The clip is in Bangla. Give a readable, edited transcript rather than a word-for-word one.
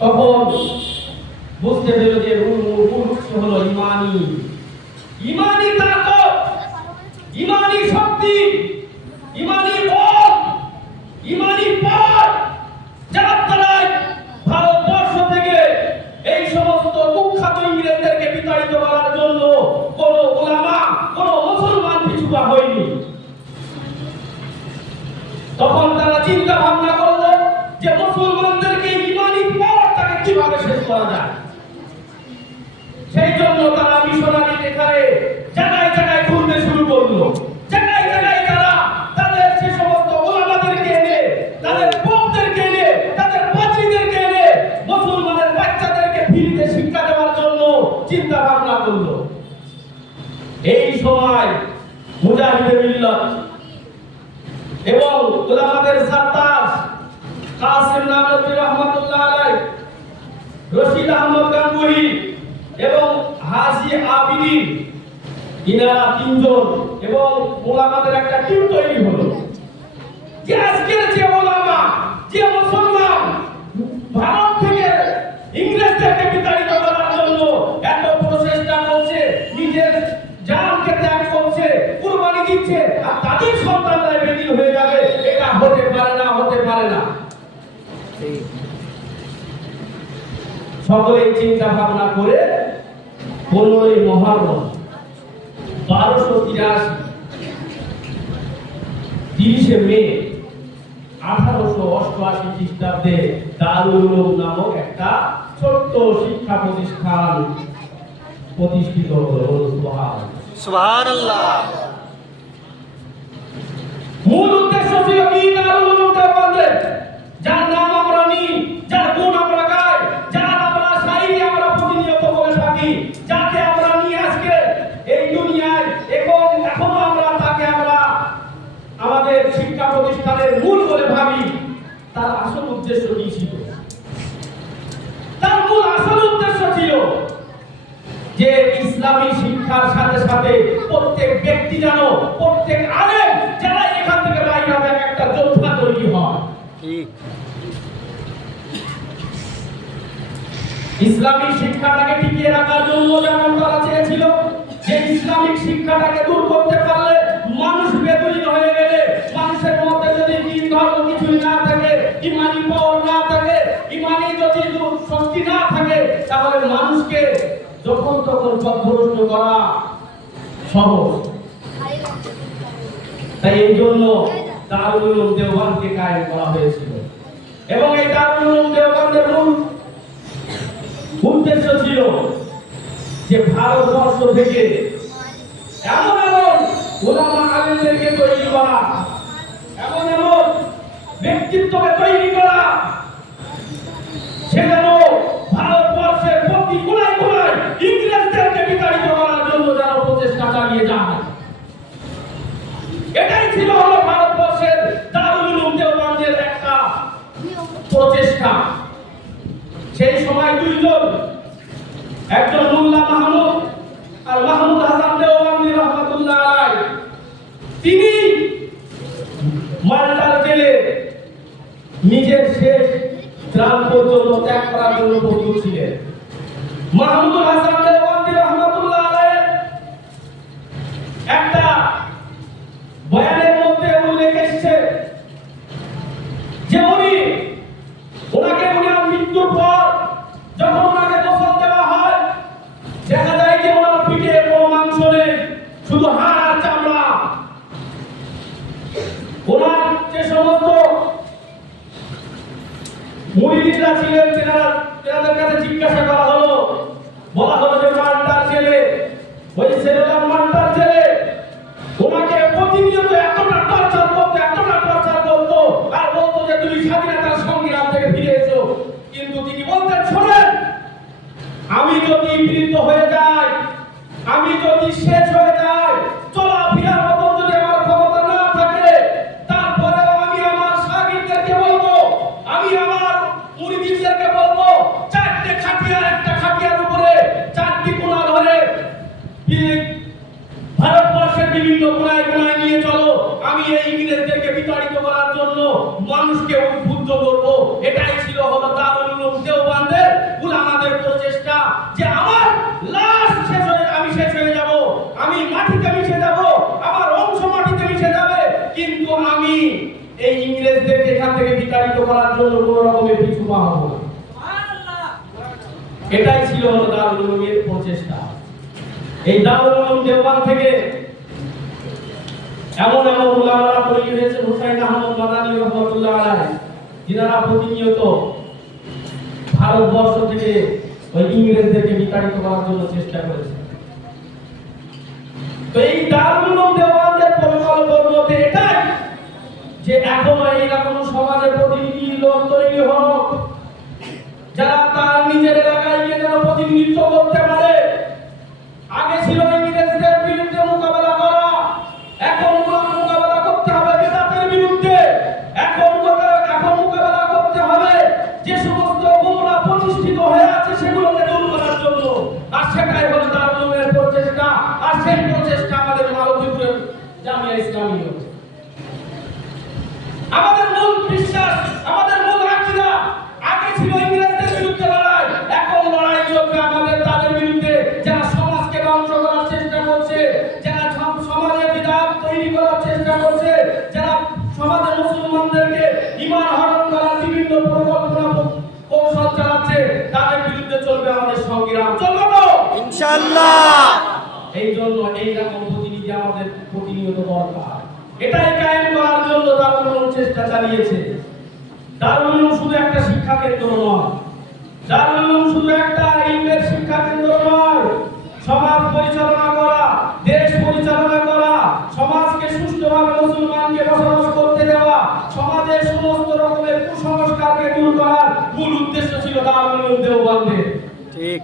তখন বুঝতে পেল যে মূল হলো ইমানি তাকত, ইমানি শক্তি, ইমানি বল, ইমানি পথ, যার দ্বারাই ভারতবর্ষ থেকে এই সমস্ত কুখ্যাত ইংরেজদেরকে বিতাড়িত করার জন্য কোন উলামা, কোন মুসলমান পিছুপা হয়নি। তখন তারা চিন্তা ভাবনা করলো যে মুসলমানদেরকে ইমানি পাওয়ারটাকে কিভাবে শেষ করা যায়। সেই জন্য তারা মিশনারি এখানে জায়গায় জায়গায় ঘুরতে শুরু করলো। জায়গায় জায়গায় তারা তাদের সে সমস্ত উলামাদেরকে এনে, তাদের বক্তাদেরকে এনে, তাদের পাদ্রীদেরকে এনে মুসলমানের বাচ্চাদেরকে ফ্রিতে শিক্ষা দেওয়ার জন্য চিন্তা ভাবনা করলো। এই সময় মুজাহিদে মিল্লাত এবং উলামাদের সরদার কাসিম নানভী রহমাতুল্লাহ আলাইহি, রশিদ আহমদ গাঙ্গুহি এবং হাজী আবিদিন, ইনারা তিনজন এবং উলামাদের একটা টিম তৈরি হলো। যে আজকের যে উলামা, যে মুসলমান ভারত থেকে ইংরেজদেরকে বিতাড়িত করার জন্য এত প্রচেষ্টা করছে, নিজের জানকে ত্যাগ করছে, কুরবানি দিচ্ছে, আর তাদের সন্তানরা বেদিন হয়ে যাবে, এটা হতে পারে না, হতে পারে না। সকলে চিন্তা ভাবনা করে 15ই মুহররম 1283 30শে মে 1888 খ্রিস্টাব্দে দারুল উলুম নামক একটা ছোট্ট শিক্ষা প্রতিষ্ঠান প্রতিষ্ঠিত হলো। সুবহানাল্লাহ। মূল উদ্দেশ্য ছিল কি? দারুল উলুম দেওবন্দের, যার নাম আমরা নিই, যার গুণ আমরা গাই, যার আমরা শায়রি আমরা প্রতিনিয়ত বলে থাকি, যাকে আমরা নিয়ে আজকে এই দুনিয়ায় এখনো আমরা তাকে আমরা আমাদের শিক্ষা প্রতিষ্ঠানের মূল বলে ভাবি। তার আসল উদ্দেশ্য কি ছিল? তার মূল আসল উদ্দেশ্য ছিল যে ইসলামী শিক্ষার সাথে সাথে প্রত্যেক ব্যক্তি যেন, প্রত্যেক আলেম যারা এখান থেকে বাইরে হবে একটা যোদ্ধা তৈরি হয়। ইসলামী শিক্ষাটাকে টিকিয়ে রাখার জন্য যেমন তারা চেয়েছিল যে ইসলামিক শিক্ষাটাকে দূর করতে পারলে, মানুষ বেদুইন হয়ে গেলে, মানুষের মধ্যে যদি দিন ধর্ম কিছুই না থাকে, ইমানি পাওয়ার না থাকে, ইমানি যদি শক্তি না থাকে, তাহলে মানুষকে যখন তখন পথভ্রষ্ট করা সহজ। তাই এই জন্য দারুল উলুম দেওবন্দকে কায়েম করা হয়েছিল এবং এই দারুল উলুম দেওবন্দের মূল উদ্দেশ্য ছিল যে ভারতবর্ষ থেকে এমন এমন উলামা আলেমদেরকে তৈরি করা, এমন এমন ব্যক্তিত্বকে তৈরি করা, সে যেন ভারতবর্ষের প্রতি কোনায় কোনায় ইংরেজদেরকে বিতাড়িত করার জন্য যেন প্রচেষ্টা চালিয়ে যায়। এটাই ছিল হলো ভারতবর্ষের দারুল উলুম দেওবন্দের একটা প্রচেষ্টা। সেই সময় দুইজন, একজন মোল্লা মাহমুদ আর মাহমুদ হাসান দেওবন্দি রহমাতুল্লাহ আলাইহি, তিনি মালদার জেলে নিজের শেষ ত্রাণ পর্যন্ত ত্যাগ করার জন্য প্রস্তুত ছিলেন। মাহমুদ হাসান দেওবন্দি রহমাতুল্লাহ আলাইহি একটা বয়ানের মধ্যে উল্লেখ এসেছে যে ওনাকে মৃত্যুর পর যখন ওনাকে গোসল দেওয়া হয়, দেখা যায় যে ওনার পিঠে কোনো মাংস নেই, শুধু হাড় আর চামড়া। ওনার যে সমস্ত মুরিদরা ছিলেন, তেনাদের কাছে জিজ্ঞাসা করা হলো, বলা হলো যে মালটার ছেলে, ওই ছেলেটা মালটার ছেলে, ওনাকে প্রতিনিয়ত এতটা টর্চার করতো আর বলতো যে তুমি স্বাধীনতার সংগ্রাম থেকে ফিরে এসো। কিন্তু তিনি বলতেন, শোনেন, আমি যদি বৃদ্ধ হয়ে যাই, আমি যদি শেষ হয়ে যাই, চলাফেরার মতো যদি আমার ক্ষমতা না থাকে, তারপরেও আমি আমার শাগিরদেরকে বলবো, আমি আমার মুরিদদেরকে বলবো, চারটে খাটিয়ার, একটা খাটিয়ার উপরে চারটি কোণা ধরে ভারতবর্ষের বিভিন্ন কোণায় কোণায় নিয়ে চলো, করার জন্য কোনো রকমের পিছু পা হব না। এটাই ছিল দারুল উলুমের প্রচেষ্টা। এই দারুল উলুম দেওবন্দ থেকে এমন এমন উলামারা তৈরি হয়েছে, হুসাইন আহমদ মাদানী রহমাতুল্লাহ আলাইহি, যিনারা প্রতিনিয়ত ভারতবর্ষ থেকে ওই ইংরেজদেরকে বিতাড়িত করার জন্য চেষ্টা করেছে। তো এই দারুল উলুম দেওবন্দের পরিকল্পনার মধ্যে এটাই যে এখন এইরকম সমাজের প্রতিনিধি লোক তৈরি হোক যারা তার নিজের এলাকায় গিয়ে যেন প্রতিনিধিত্ব করতে পারে। আগে ছিল ইংরেজদের বিরুদ্ধে মোকাবেলা করা, এখন মোকাবেলা করতে হবে বেদাতের বিরুদ্ধে। এখন মোকাবেলা করতে হবে যে সমস্ত গোমরা প্রতিষ্ঠিত হয়ে আছে সেগুলোকে দূর করার জন্য। আর সেটাই হলো দারুল উলুমের প্রচেষ্টা। আর সেই প্রচেষ্টা আমাদের মালতীপুরের জামিয়া ইসলামী। আমাদের মূল বিশ্বাস, আমাদের মূল আকীদা, আগে ছিল ইংরেজদের বিরুদ্ধে লড়াই, এখন লড়াই চলবে আমাদের তাদের বিরুদ্ধে যারা সমাজকে ধ্বংস করার চেষ্টা করছে, যারা সমাজে বিদাত তৈরি করার চেষ্টা করছে, যারা সমাজের মুসলমানদেরকে ঈমান হরণ করার বিভিন্ন পরিকল্পনা কৌশল চালাচ্ছে, তাদের বিরুদ্ধে চলবে আমাদের সংগ্রাম। চলবে তো ইনশাআল্লাহ। এই জন্য এইরকম প্রতিনিধি আমাদের প্রতিনিয়ত দরকার। এটাই কায়েম করার জন্য দারুল উলুম চেষ্টা চালিয়েছে। দারুল উলুম শুধু একটা শিক্ষা কেন্দ্র নয়, দারুল উলুম শুধু একটা ইলমের শিক্ষা কেন্দ্র নয়। সমাজ পরিচালনা করা, দেশ পরিচালনা করা, সমাজকে সুষ্ঠুভাবে মুসলমানকে বসবাস করতে দেওয়া, সমাজের সমস্ত রকমের কুসংস্কারকে দূর করার মূল উদ্দেশ্য ছিল দারুল উলুম দেওবন্দের। ঠিক।